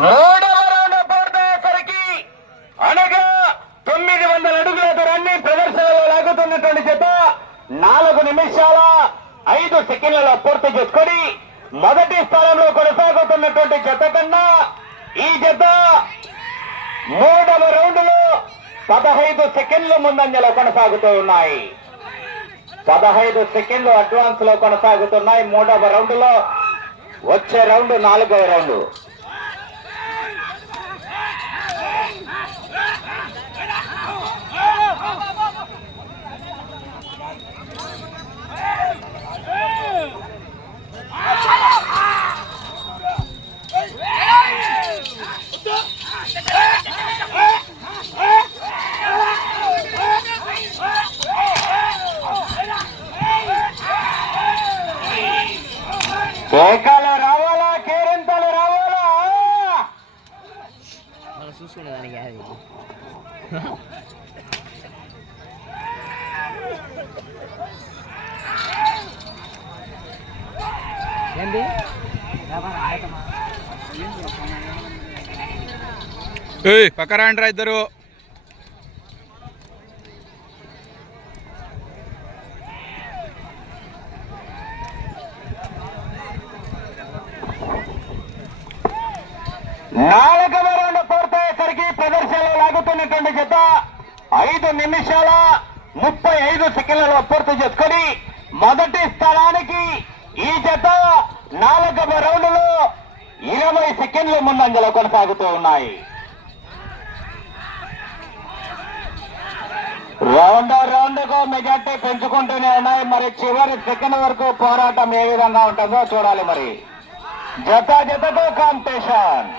మూడవ రౌండ్ పూర్తయ్యేసరికి అనగా 900 అడుగుల దూరాన్ని ప్రదర్శనలో లాగుతున్నటువంటి జత 4 నిమిషాల 5 సెకండ్లలో పూర్తి చేసుకొని మొదటి స్థానంలో కొనసాగుతున్నటువంటి జత కన్నా ఈ జత మూడవ రౌండ్ లో 15 సెకండ్ల ముందంజలో కొనసాగుతూ ఉన్నాయి. 15 సెకండ్లు అడ్వాన్స్ లో కొనసాగుతున్నాయి మూడవ రౌండ్ లో. వచ్చే రౌండ్ 4వ రౌండ్. కేకలు రావాలా, కేరింతలు రావాలా? మనం చూసుకునేదానికి అది ఏంటి పక్కరా అంటారా ఇద్దరు? నాలుగవ రౌండ్ పూర్తయ్యేసరికి ప్రదర్శనలో లాగుతున్నటువంటి జత 5 నిమిషాల 35 సెకండ్లలో పూర్తి చేసుకొని మొదటి స్థానానికి ఈ జత 4వ రౌండ్ లో 20 సెకండ్ల ముందంజలో కొనసాగుతూ ఉన్నాయి. రౌండ్ కు మెజార్టీ పెంచుకుంటూనే ఉన్నాయి. మరి చివరి సెకండ్ వరకు పోరాటం ఏ విధంగా ఉంటుందో చూడాలి. మరి జతకు కాంపిటీషన్.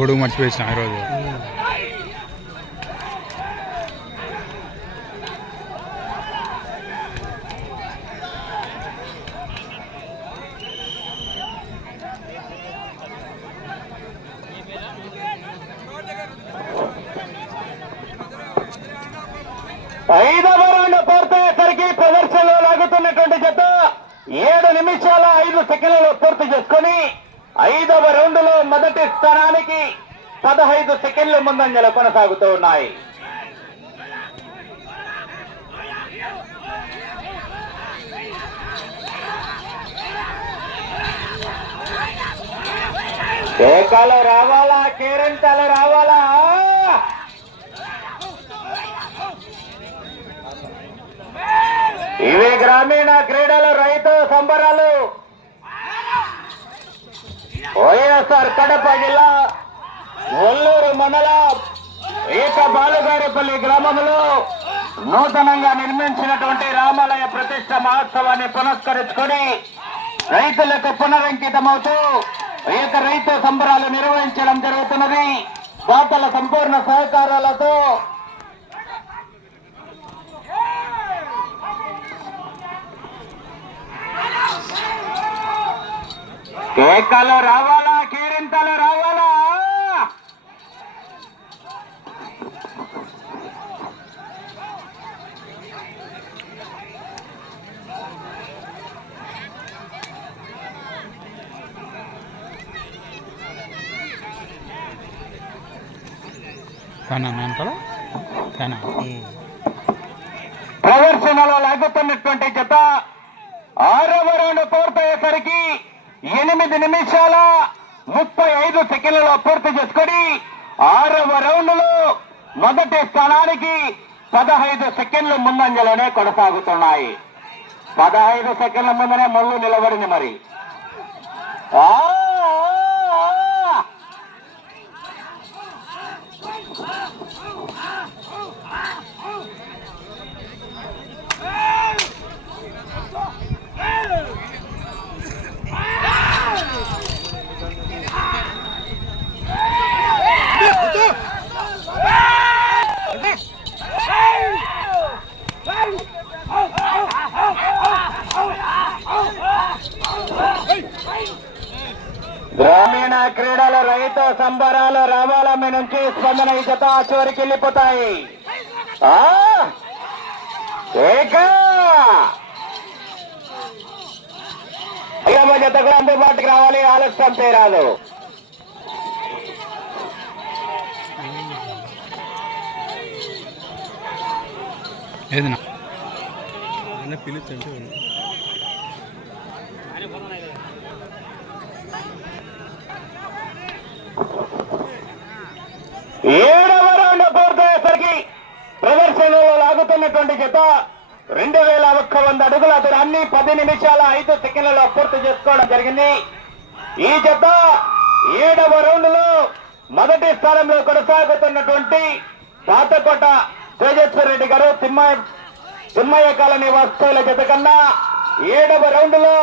గొడుగు మర్చిపోయిన ఈరోజు. ఐదవ రౌండ్ పూర్తయ్యేసరికి ప్రదర్శనలో లాగుతున్నటువంటి జత 7 నిమిషాల 5 సెకండ్లలో పూర్తి చేసుకొని 5వ రౌండ్ లో మొదటి స్థానానికి 15 సెకండ్ల ముందంజలో కొనసాగుతూ ఉన్నాయి. కేకలు రావాలా, కేరింతలు రావాలా? ఇవి గ్రామీణ క్రీడలు, రైతు సంబరాలు. వైఎస్ఆర్ కడప జిల్లా ఒల్లూరు మండలం ఈక బాలుగారిపల్లి గ్రామంలో నూతనంగా నిర్మించినటువంటి రామాలయ ప్రతిష్ట మహోత్సవాన్ని పునస్కరించుకొని రైతులకు పునరంకితమవుతూ ఈక రైతు సంబరాలు నిర్వహించడం జరుగుతున్నది. దాతల సంపూర్ణ సహకారాలతో కేకలు రావాలా, కేరింతలు రావాలా? ప్రదర్శనలో లాగుతున్నటువంటి జత 6వ రౌండ్ పూర్తయ్యేసరికి 8 నిమిషాల 35 సెకండ్లలో పూర్తి చేసుకొని 6వ రౌండ్ లో మొదటి స్థానానికి 15 సెకండ్ల ముందంజలోనే కొనసాగుతున్నాయి. 15 సెకండ్ల ముందనే ముళ్ళు నిలబడింది. మరి ఆ, గ్రామీణ క్రీడల రైతు సంబరాలు రావాలమ్మ నుంచి స్పందన ఈ జత చివరికి వెళ్ళిపోతాయి. ఆ, ఐదవ జతకు అందుబాటుకు రావాలి, ఆలస్యం చేయరాదు. ఏదన్నా పిలుచుంటే 7వ రౌండ్ పూర్తయ్యేసరికి ప్రదర్శనలో లాగుతున్నటువంటి జత 2100 అడుగుల దూరాన్ని 10 నిమిషాల 5 సెకండ్లలో పూర్తి చేసుకోవడం జరిగింది. ఈ జత 7వ రౌండ్ లో మొదటి స్థానంలో కొనసాగుతున్నటువంటి పాతకోట తేజస్వర రెడ్డి గారు తిమ్మయ్య కాలనీ వాస్తవుల జత కన్నా 7వ రౌండ్ లో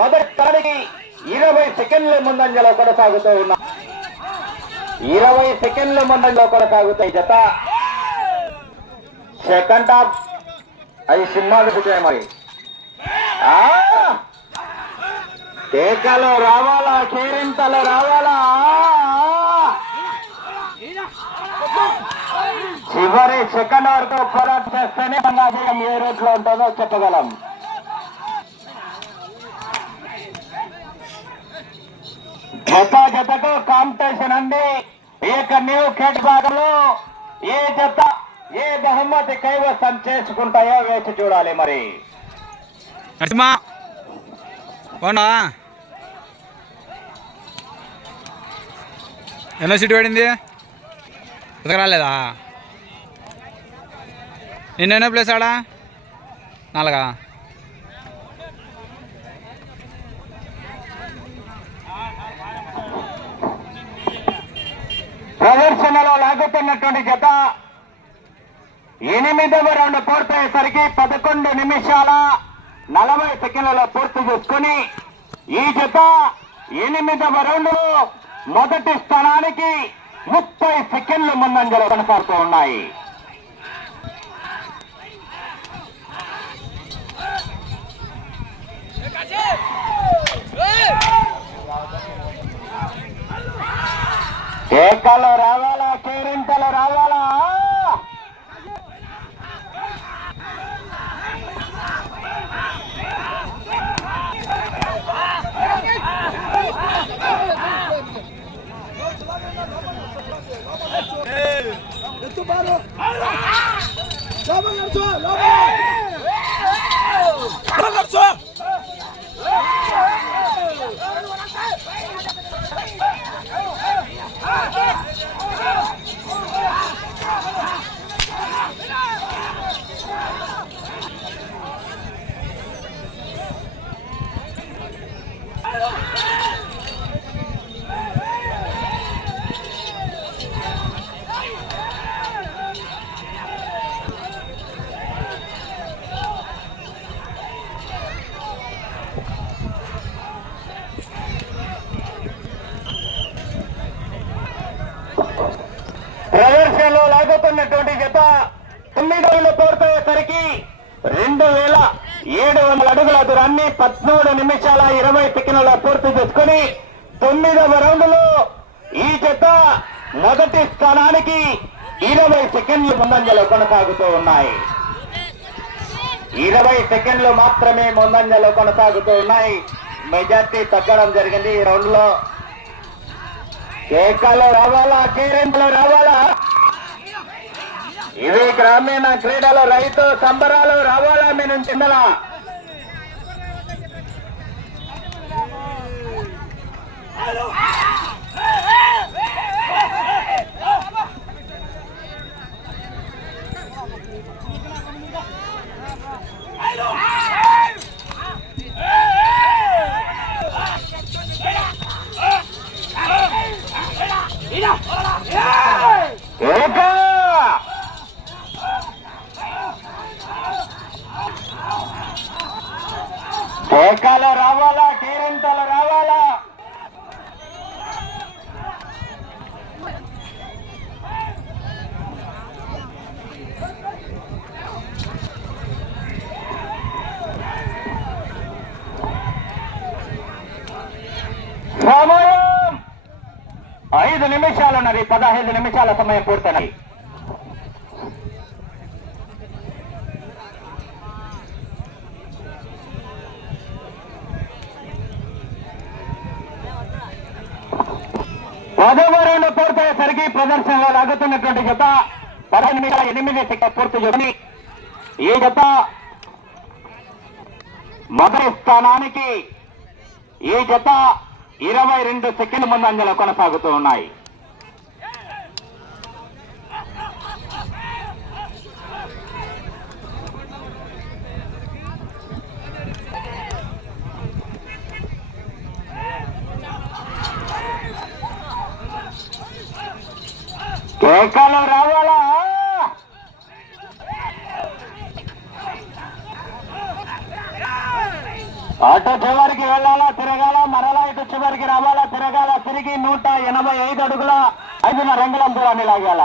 మొదటి స్థానానికి 20 సెకండ్ల ముందంజలో కొనసాగుతూ ఉన్నారు. 20 సెకండ్ల ముందంజలో కొనసాగుతాయి జత. సెకండ్ హాఫ్ అవి సినిమాలు పుట్టాయి మరి. కేకలు రావాలా, కేరింతలు రావాలా, చివరి సెకండ్ వరకు పోరాటం చేస్తేనే బంగాజయం ఏ రోజులో ఉంటుందో చెప్పగలం. జతకు కాంపిటీషన్ అండి. ఏక న్యూ కేట్ భాగంలో ఏ జత ఏ బహుమతి కైవసం చేసుకుంటాయో వేచి చూడాలి. మరి ఎన్నో సీటు పడింది, రాలేదా? నిన్నెన్నో ప్లేస్ ఆడా 4. ప్రదర్శనలో లాగుతున్నటువంటి జత 8వ రౌండ్ పూర్తయ్యేసరికి 11 నిమిషాల 40 సెకండ్లలో పూర్తి చేసుకుని ఈ జత 8వ రౌండ్ లో మొదటి స్థానానికి 30 సెకండ్ల ముందంజలో కొనసాగుతూ ఉన్నాయి. కేకలు రావాలా, కేరింతలు రావాలా, ప్రదర్శనలో లాగుతున్నటువంటి జత 9వ పూర్తయ్యేసరికి 2700 అడుగుల దూరాన్ని 13 నిమిషాల 20 సెకండ్లలో పూర్తి చేసుకుని 9వ రౌండ్ లో ఈ జత మొదటి స్థానానికి 20 సెకండ్లు ముందంజలో కొనసాగుతూ ఉన్నాయి. 20 సెకండ్లు మాత్రమే ముందంజలో కొనసాగుతూ ఉన్నాయి. మెజార్టీ తగ్గడం జరిగింది ఈ రౌండ్ లో. కేకలు రావాలా, కేరింతలు రావాలా, ఇవి గ్రామీణ క్రీడలు రైతు సంబరాలు రావాలా మీ నుంచి. కేకలు రావాలా, కేరింతలు రావాలా. సమయం 5 నిమిషాలు ఉన్నది. 15 నిమిషాల సమయం పూర్తయినది. పదవ రౌండ్ పూర్తయ్యేసరికి ప్రదర్శనలో లాగుతున్నటువంటి జత 15 నిమిషాల 8 సెకండ్లు పూర్తి చేసుకుని ఈ జత మొదటి స్థానానికి ఈ జత 22 సెకండ్ల ముందంజలో కొనసాగుతూ ఉన్నాయి. కేకలు రావాలా. అటు చివరికి వెళ్ళాలా, తిరగాల, మరలా ఇటు చివరికి రావాలా, తిరగాల, తిరిగి 185 అడుగుల 5 రంగుల దూరాన్ని లాగాల.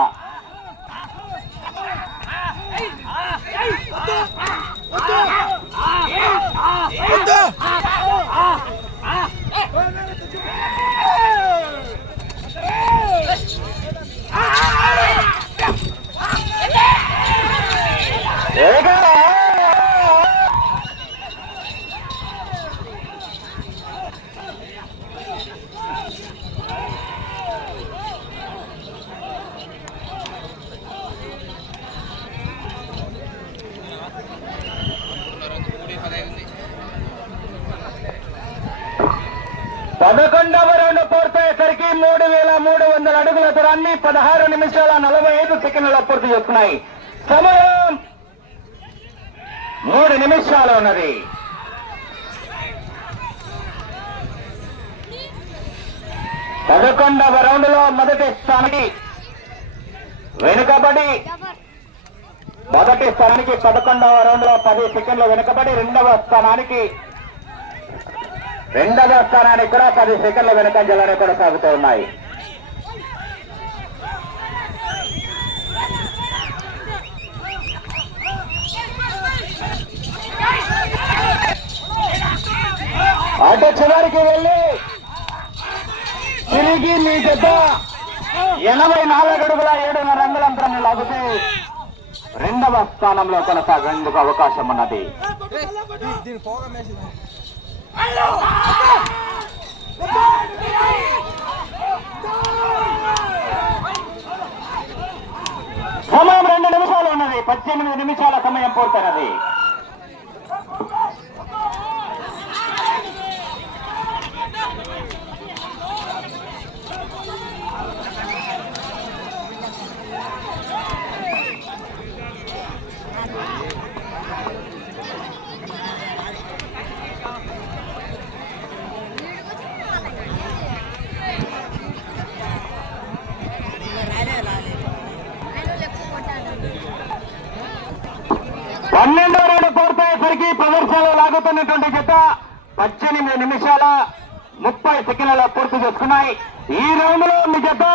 పదకొండవ రౌండ్ పూర్తయ్యేసరికి 3300 అడుగుల దూరాన్ని 16 నిమిషాల 45 సెకండ్లలో పూర్తి చేసుకున్నాయి. సమయం 3 నిమిషాలు ఉన్నది. పదకొండవ రౌండ్ లో మొదటి స్థానానికి వెనుకబడి 11వ రౌండ్ లో 10 సెకండ్లు వెనుకబడి రెండవ స్థానానికి కూడా 10 సెకండ్ల వెనుకంజలోనే కొనసాగుతూ ఉన్నాయి. అటు చివరికి వెళ్ళి తిరిగి మీ జత 84 అడుగుల 7 రంగులంతరాన్ని లాగుతూ రెండవ స్థానంలో కొనసాగేందుకు అవకాశం ఉన్నది. సమయం 2 నిమిషాలు ఉన్నది. 18 నిమిషాల సమయం పూర్తయినది. పన్నెండవ రౌండ్ పూర్తయ్యేసరికి ప్రదర్శనలో లాగుతున్నటువంటి జత 18 నిమిషాల 30 సెకండ్లలో పూర్తి చేసుకున్నాయి. ఈ రౌండ్ లో మీ జత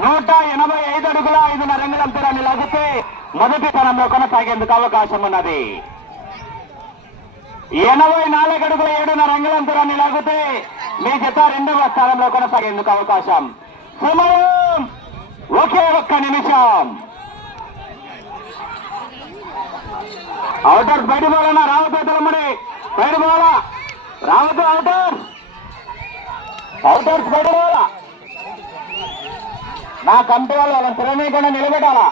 185 అడుగుల 5 రంగుల దూరాన్ని లాగితే మొదటి స్థానంలో కొనసాగేందుకు అవకాశం ఉన్నది. 84 అడుగుల 7 రంగుల దూరాన్ని లాగితే మీ జత రెండవ స్థానంలో కొనసాగేందుకు అవకాశం. సమయం ఒకే 1 నిమిషం. అవుటర్ బయట పోవాలన్నా రావద్దు, తలమ్మడి బయట పోవాలా, రావద్దు, అవుటర్స్ బయట పోవాలా. నా కంపెనీ వాళ్ళు వాళ్ళని తిరగకుండా నిలబెట్టాలా.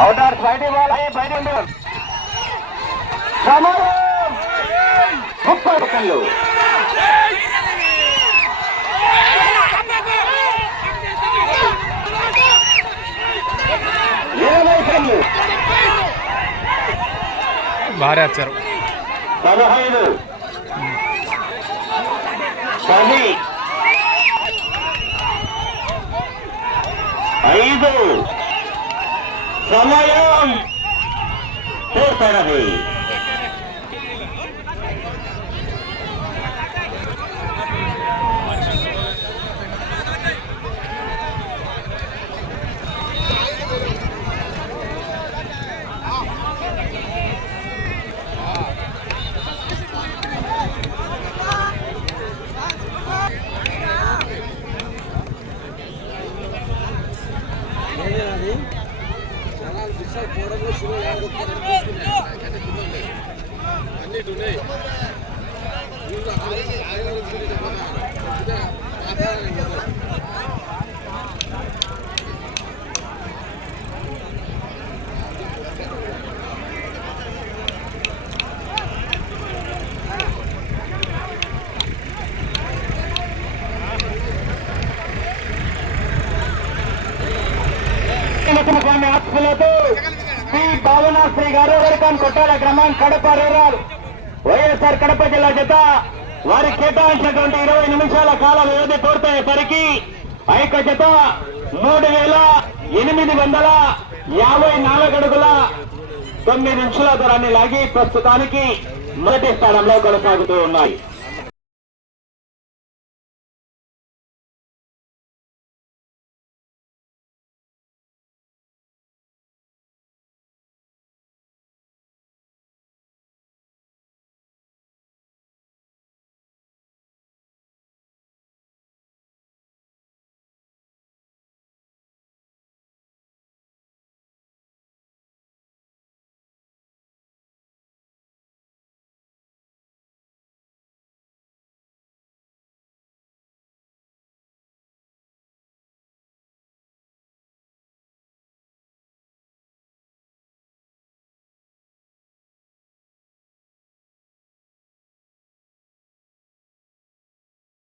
అవుటర్స్ బయట పోవాలా, బయట ఉండవు. సమయం 30 సెకండ్లు. భారీ వచ్చారు. 15 10 5 సమయం పూర్తయినది. స్వామి ఆత్మలతో శ్రీ భావనాశ్రీ గారు వరకాన్ కొట్టాల గ్రామం కడప రూరల్ వైఎస్ఆర్ కడప జిల్లా జత వారి కేటాయించినటువంటి 20 నిమిషాల కాల వ్యవధి పూర్తయ్యేసరికి ఆ యొక్క జత 3854 అడుగుల 9 నిమిషాల దూరాన్ని లాగి ప్రస్తుతానికి మొదటి స్థానంలో కొనసాగుతూ ఉన్నాయి.